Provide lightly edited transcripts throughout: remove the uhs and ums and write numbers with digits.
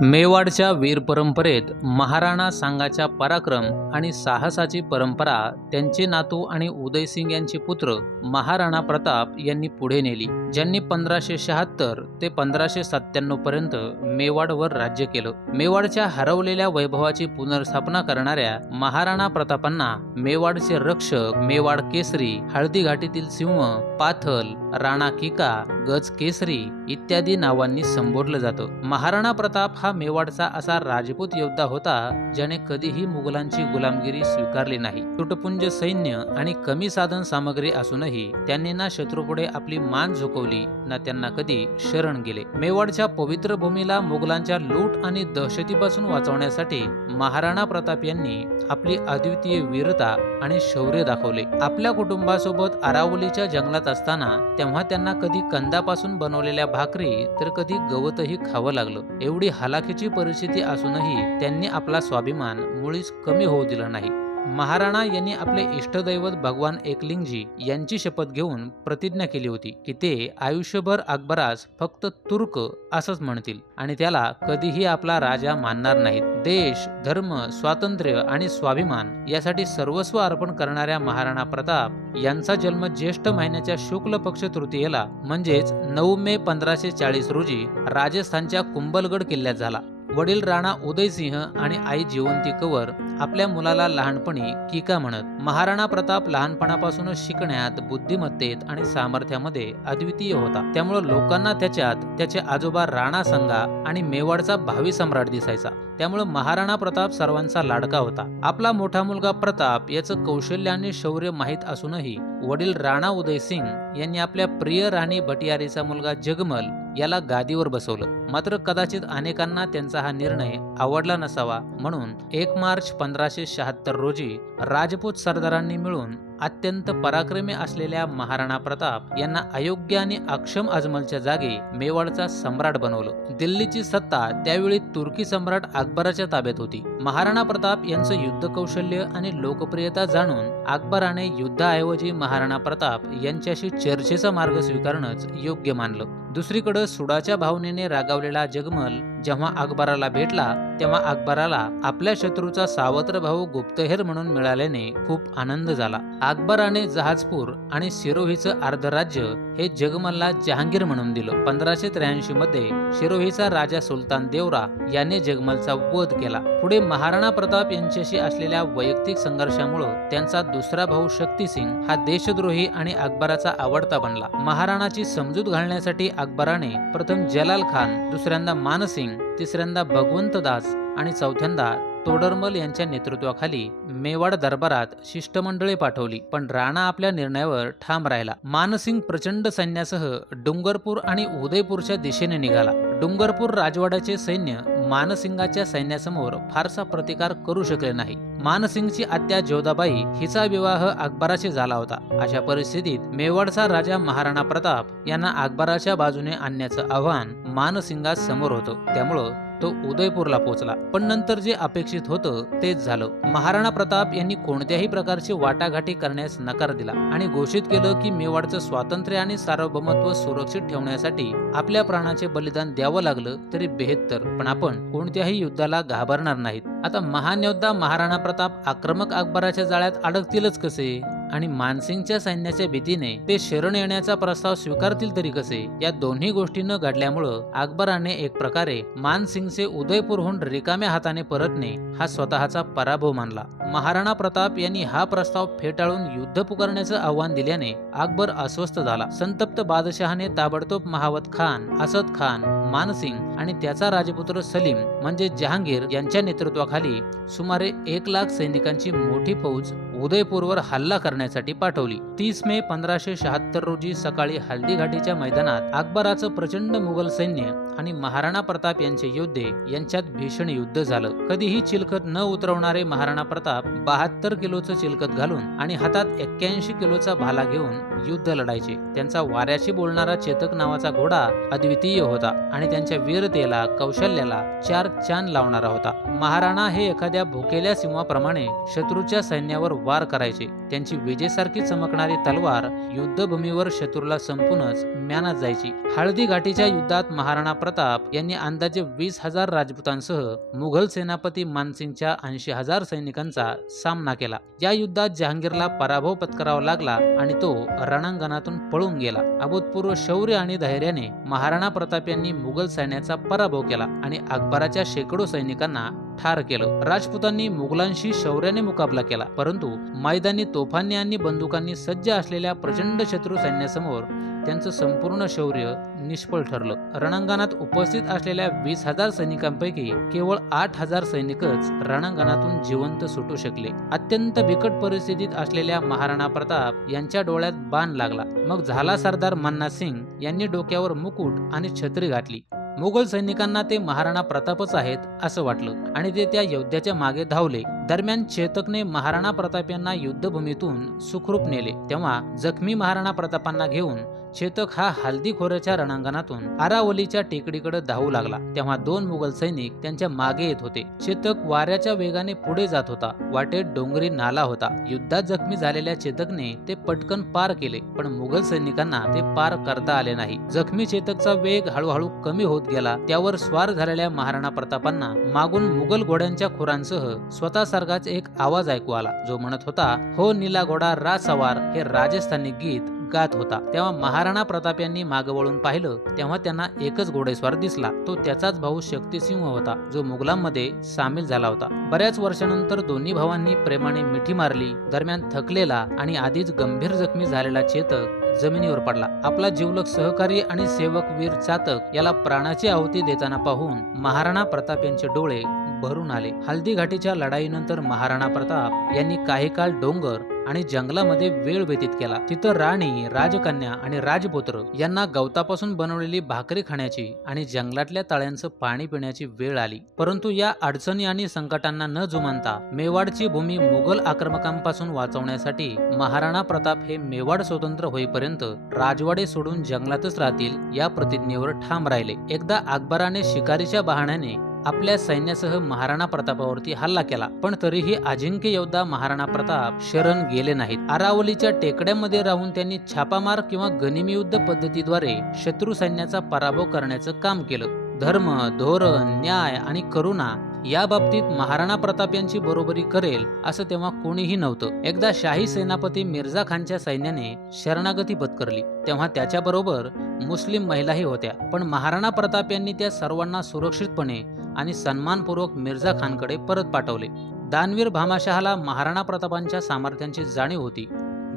मेवाडच्या वीर परंपरेत महाराणा सांगाच्या पराक्रम आणि साहसाची परंपरा त्यांचे नातू आणि उदयसिंग यांचे पुत्र महाराणा प्रताप यांनी पुढे नेली, ज्यांनी 1576 ते 1597 पर्यंत मेवाडवर राज्य केलं। मेवाडच्या हरवलेल्या वैभवाची पुनर्स्थापना करणाऱ्या महाराणा प्रतापांना मेवाडचे रक्षक, मेवाड केसरी, हळदी घाटीतील सिंह, पाथल, राणा किका, गज केसरी इत्यादी नावांनी संबोधलं जातं। महाराणा प्रताप हा मेवाडचा असा राजपूत योद्धा होता ज्याने कधीही मुघलांची गुलामगिरी स्वीकारली नाही। तुटपुंज सैन्य आणि कमी साधन सामग्री असूनही त्यांनी ना शत्रूपुढे आपली मान झुकवली ना त्यांना कधी शरण गेले। मेवाडच्या पवित्र भूमीला मुघलांच्या लूट आणि दहशतीपासून वाचवण्यासाठी महाराणा प्रताप यांनी आपली अद्वितीय वीरता आणि शौर्य दाखवले। आपल्या कुटुंबासोबत अरावलीच्या जंगलात असताना तेव्हा त्यांना कधी कंदापासून बनवलेल्या भाकरी तर कधी गवतही खावं लागलं। एवढी हलाखीची परिस्थिती असूनही त्यांनी आपला स्वाभिमान मुळीच कमी होऊ दिला नाही। महाराणा यांनी आपले इष्टदैवत भगवान एकलिंगजी यांची शपथ घेऊन प्रतिज्ञा केली होती की ते आयुष्यभर अकबरास फक्त तुर्क असंच म्हणतील आणि त्याला कधीही आपला राजा मानणार नाहीत। देश, धर्म, स्वातंत्र्य आणि स्वाभिमान यासाठी सर्वस्व अर्पण करणाऱ्या महाराणा प्रताप यांचा जन्म ज्येष्ठ महिन्याच्या शुक्ल पक्ष तृतीयेला म्हणजेच 9 मे 1540 रोजी राजस्थानच्या कुंभलगड किल्ल्यात झाला। वडील राणा उदयसिंह आणि आई जिवंती कंवर आपल्या मुलाला लहानपणी किका म्हणत। महाराणा प्रताप लहानपणापासूनच शिकण्यात, बुद्धिमत्तेत आणि सामर्थ्यामध्ये अद्वितीय होता, त्यामुळे लोकांना त्याच्यात त्याचे आजोबा राणा सांगा आणि मेवाडचा भावी सम्राट दिसायचा। त्यामुळे महाराणा प्रताप सर्वांचा लाडका होता। आपला मोठा मुलगा प्रताप याचं कौशल्य आणि शौर्य माहीत असूनही वडील राणा उदयसिंग यांनी आपल्या प्रिय राणी भटियारीचा मुलगा जगमल याला गादीवर बसवलं। मात्र कदाचित अनेकांना त्यांचा हा निर्णय आवडला नसावा, म्हणून 1 मार्च 1576 रोजी राजपूत सरदारांनी मिळून अत्यंत पराक्रमी असलेल्या महाराणा प्रताप यांना अयोग्य आणि अक्षम अजमलच्या जागी मेवाडचा सम्राट बनवलं। दिल्लीची सत्ता त्यावेळी तुर्की सम्राट अकबराच्या ताब्यात होती। महाराणा प्रताप यांचं युद्ध कौशल्य आणि लोकप्रियता जाणून अकबराने युद्धाऐवजी महाराणा प्रताप यांच्याशी चर्चेचा मार्ग स्वीकारणंच योग्य मानलं। दुसरीकडे सुडाच्या भावनेने रागावलेला जगमल जेव्हा अकबराला भेटला तेव्हा अकबराला आपल्या शत्रूचा सावत्र भाऊ गुप्तहेर म्हणून मिळाल्याने खूप आनंद झाला। अकबराने जहाजपूर आणि सिरोहीचं अर्धराज्य हे जगमलला जहांगीर म्हणून दिलं। 1583 मध्ये सिरोहीचा राजा सुलतान देवरा याने जगमलचा वध केला। पुढे महाराणा प्रताप यांच्याशी असलेल्या वैयक्तिक संघर्षामुळे त्यांचा दुसरा भाऊ शक्तिसिंग हा देशद्रोही आणि अकबराचा आवडता बनला। महाराणाची समजूत घालण्यासाठी अकबराने प्रथम जलाल खान, दुसऱ्यांदा मानसिंग, तिसऱ्यांदा भगवंत दास आणि चौथ्यांदा तोडरमल यांच्या नेतृत्वाखाली मेवाड दरबारात शिष्टमंडळे पाठवली, पण राणा आपल्या निर्णयावर ठाम राहिला। मानसिंग प्रचंड सैन्यासह डुंगरपूर आणि उदयपूरच्या दिशेने निघाला। डुंगरपूर राजवाड्याचे सैन्य मानसिंगाच्या सैन्यासमोर फारसा प्रतिकार करू शकले नाही। मानसिंगची आत्या जोधाबाई हिचा विवाह अकबराशी झाला होता। अशा परिस्थितीत मेवाडचा राजा महाराणा प्रताप यांना अकबराच्या बाजूने आणण्याचं आव्हान मानसिंगास समोर होतं, त्यामुळं तो उदयपूरला पोहोचला। पण नंतर जे अपेक्षित होतं तेच झालं। महाराणा प्रताप यांनी कोणत्याही प्रकारची वाटाघाटी करण्यास नकार दिला आणि घोषित केलं की मेवाडचं स्वातंत्र्य आणि सार्वभौमत्व सुरक्षित ठेवण्यासाठी आपल्या प्राणाचे बलिदान द्यावं लागलं तरी बेहत्तर, पण आपण कोणत्याही युद्धाला घाबरणार नाहीत। आता महान योद्धा महाराणा प्रताप आक्रमक अकबराच्या जाळ्यात अडकतीलच कसे आणि मानसिंगच्या सैन्याच्या भीतीने ते शरण येण्याचा प्रस्ताव स्वीकारतील तरी कसे? या दोन्ही गोष्टी न घडल्यामुळं अकबराने एक प्रकारे मानसिंगचे उदयपूरहून रिकाम्या हाताने परतणे हा स्वतःचा पराभव मानला। महाराणा प्रताप यांनी हा प्रस्ताव फेटाळून युद्ध पुकारण्याचं आव्हान दिल्याने अकबर अस्वस्थ झाला। संतप्त बादशहाने ताबडतोब महावत खान, असद खान, मानसिंग आणि त्याचा राजपुत्र सलीम म्हणजे जहांगीर यांच्या नेतृत्वाखाली सुमारे 1 लाख सैनिकांची मोठी फौज उदयपूरवर हल्ला करण्यासाठी पाठवली। 30 मे 1576 रोजी सकाळी हल्दी घाटीच्या मैदानात अकबराचं प्रचंड मुघल सैन्य आणि महाराणा प्रताप यांचे योद्धे यांच्यात भीषण युद्ध झालं। कधीही चिलखत न उतरवणारे महाराणा प्रताप 72 किलोचं चिलखत घालून आणि हातात 81 किलोचा भाला घेऊन युद्ध लढायचे। त्यांचा वाऱ्याशी बोलणारा चेतक नावाचा घोडा अद्वितीय होता आणि त्यांच्या वीरतेला, कौशल्याला 4 चान लावणारा होता। महाराणा हे एखाद्या भुकेल्या सिंहाप्रमाणे शत्रूच्या सैन्यावर वार करायचे. त्यांची विजेसारखी चमकणारी तलवार युद्धभूमीवर शत्रूला संपूनच म्यानात जायची. हळदी घाटीच्या युद्धात महाराणा प्रताप यांनी अंदाजे 20,000 राजपुतांसह मुघल सेनापती मानसिंगच्या 80,000 सैनिकांचा सामना केला. या युद्धात जहांगीरला पराभव पत्करावा लागला आणि तो रणांगणातून पळून गेला. अभूतपूर्व शौर्य आणि धैर्याने महाराणा प्रताप यांनी मुघल सैन्याचा पराभव केला आणि अकबराच्या शेकडो सैनिकांना ठार केलं. राजपुतांनी मुघलांशी शौर्याने मुकाबला केला, परंतु मैदानी तोफांनी आणि बंदुकांनी सज्ज असलेल्या प्रचंड शत्रू सैन्यासमोर त्यांचं संपूर्ण शौर्य निष्फळ ठरलं. रणांगणात उपस्थित असलेल्या 20,000 सैनिकांपैकी केवळ 8,000 सैनिकच रणांगणातून जिवंत सुटू शकले. अत्यंत बिकट परिस्थितीत असलेल्या महाराणा प्रताप यांच्या डोळ्यात बाण लागला. मग झाला सरदार मन्ना सिंग यांनी डोक्यावर मुकुट आणि छत्री घातली. मुघल सैनिकांना ते महाराणा प्रतापच आहेत असं वाटलं आणि ते त्या योद्ध्याच्या मागे धावले. दरम्यान चेतकने महाराणा प्रताप यांना युद्धभूमीतून सुखरूप नेले. तेव्हा जखमी महाराणा प्रतापांना घेऊन चेतक हा हल्दी खोऱ्याच्या रणांगणातून आरावलीच्या टेकडीकडे धावू लागला. तेव्हा 2 मुघल सैनिक त्यांच्या मागे येत होते. चेतक वाऱ्याच्या वेगाने पुढे जात होता. वाटेत डोंगरी नाला होता. युद्धात जखमी झालेल्या चेतकने ते पटकन पार केले, पण मुघल सैनिकांना ते पार करता आले नाही. जखमी चेतकचा वेग हळूहळू कमी होत गेला. त्यावर स्वार झालेल्या महाराणा प्रतापांना मागून मुघल घोड्यांच्या खुरांसह स्वतःसारखाच एक आवाज ऐकू आला, जो म्हणत होता, हो नीला घोडा रा सवार, हे राजस्थानी गीत गात होता. तेव्हा महाराणा प्रताप यांनी मागे वळून पाहिलं, तेव्हा त्यांना एकच घोडेस्वार दिसला. तो त्याचाच भाऊ शक्तिसिंह होता, जो मुघलांमध्ये सामील झाला होता. बऱ्याच वर्षानंतर दोन्ही भावांनी प्रेमाने मिठी मारली. दरम्यान थकलेला आणि आधीच गंभीर जखमी झालेला चेतक जमिनीवर पडला. आपला जिवलग सहकारी आणि सेवक वीर चातक याला प्राणाची आहुती देताना पाहून महाराणा प्रताप यांचे डोळे भरून आले. हल्दी घाटीच्या लढाईनंतर महाराणा प्रताप यांनी काही काळ डोंगर आणि जंगलामध्ये वेळ व्यतीत केला. तिथं राणी, राजकन्या आणि राजपुत्र यांना गवतापासून बनवलेली भाकरी खाण्याची आणि जंगलातल्या तळ्यांचं पाणी पिण्याची वेळ आली. परंतु या अडचणी आणि संकटांना न जुमानता मेवाडची भूमी मुघल आक्रमकांपासून वाचवण्यासाठी महाराणा प्रताप हे मेवाड स्वतंत्र होईपर्यंत राजवाडे सोडून जंगलातच राहतील या प्रतिज्ञेवर ठाम राहिले. एकदा अकबराने शिकारीच्या बहाण्याने आपल्या सैन्यासह महाराणा प्रतापावरती हल्ला केला, पण तरीही अजिंक्य योद्धा महाराणा प्रताप शरण गेले नाहीत. आरावलीच्या टेकड्यांमध्ये राहून त्यांनी छापामार किंवा गनिमी युद्ध पद्धतीद्वारे शत्रू सैन्याचा पराभव करण्याचं काम केलं. धर्म, धोरण, न्याय आणि करुणा या बाबतीत महाराणा प्रताप यांची बरोबरी करेल असं तेव्हा कोणीही नव्हतं. एकदा शाही सेनापती मिर्झा खानच्या सैन्याने शरणागती पत्करली, तेव्हा त्याच्याबरोबर मुस्लिम महिलाही होत्या, पण महाराणा प्रताप यांनी त्या सर्वांना सुरक्षितपणे आणि सन्मानपूर्वक मिर्झा खानकडे परत पाठवले. दानवीर भामाशाहाला महाराणा प्रतापांच्या सामर्थ्यांची जाणीव होती.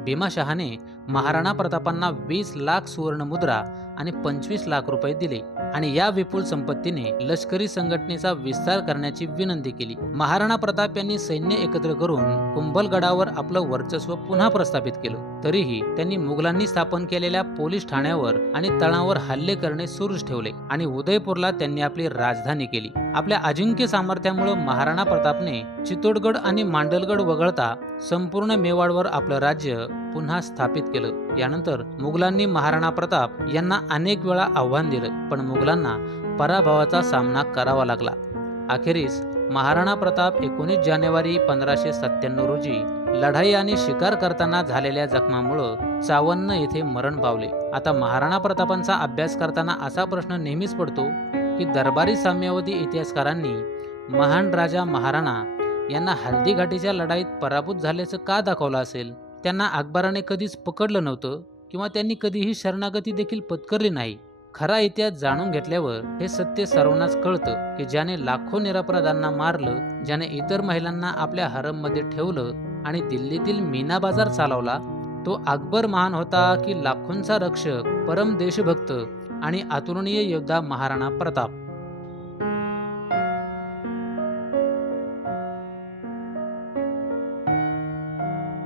भीमाशहाने महाराणा प्रतापांना 20 लाख सुवर्ण मुद्रा आणि 25 लाख रुपये दिले आणि या विपुल संपत्तीने लष्करी संघटनेचा विस्तार करण्याची विनंती केली. महाराणा प्रताप यांनी सैन्य एकत्र करून कुंभलगडावर आपलं वर्चस्व पुन्हा प्रस्थापित केलं. तरीही त्यांनी मुघलांनी स्थापन केलेल्या पोलीस ठाण्यावर आणि तळावर हल्ले करणे सुरूच ठेवले आणि उदयपूरला त्यांनी आपली राजधानी केली. आपल्या अजिंक्य सामर्थ्यामुळे महाराणा प्रतापने चित्तोडगड आणि मांडलगड वगळता संपूर्ण मेवाडवर आपलं राज्य पुन्हा स्थापित केलं. यानंतर मुघलांनी महाराणा प्रताप यांना अनेक वेळा आव्हान दिलं, पण मुघलांना पराभवाचा सामना करावा लागला. अखेरीस महाराणा प्रताप 19 जानेवारी 1597 रोजी लढाई आणि शिकार करताना झालेल्या जखमामुळे चावन्न येथे मरण पावले. आता महाराणा प्रतापांचा अभ्यास करताना असा प्रश्न नेहमीच पडतो की दरबारी साम्यवादी इतिहासकारांनी महान राजा महाराणा यांना हल्दी घाटीच्या लढाईत पराभूत झाल्याचं का दाखवलं असेल? त्यांना अकबराने कधीच पकडलं नव्हतं किंवा त्यांनी कधीही शरणागती देखील पत्करली नाही. खरा इतिहास जाणून घेतल्यावर हे सत्य सर्वांनाच कळतं की ज्याने लाखो निरपराधांना मारलं, ज्याने इतर महिलांना आपल्या हरममध्ये ठेवलं आणि दिल्लीतील मीना बाजार चालवला, तो अकबर महान होता की लाखोंचा रक्षक, परम देशभक्त आणि अतुलनीय योद्धा महाराणा प्रताप?